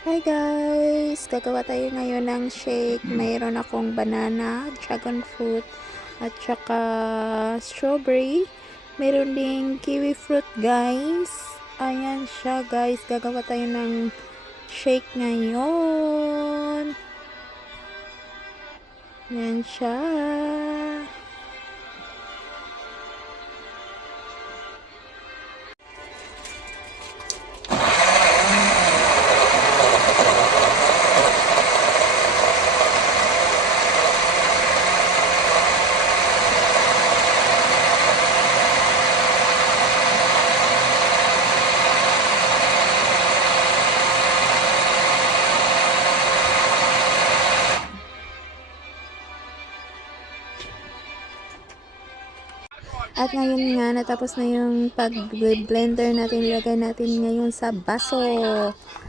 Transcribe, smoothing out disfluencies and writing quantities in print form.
Hi guys! Gagawa tayo ngayon ng shake. Mayroon akong banana, dragon fruit, at saka strawberry. Mayroon ding kiwi fruit guys. Ayan siya guys. Gagawa tayo ng shake ngayon. Ayan siya. At ngayon nga, natapos na yung pag-blender natin. Ilagay natin ngayon sa baso.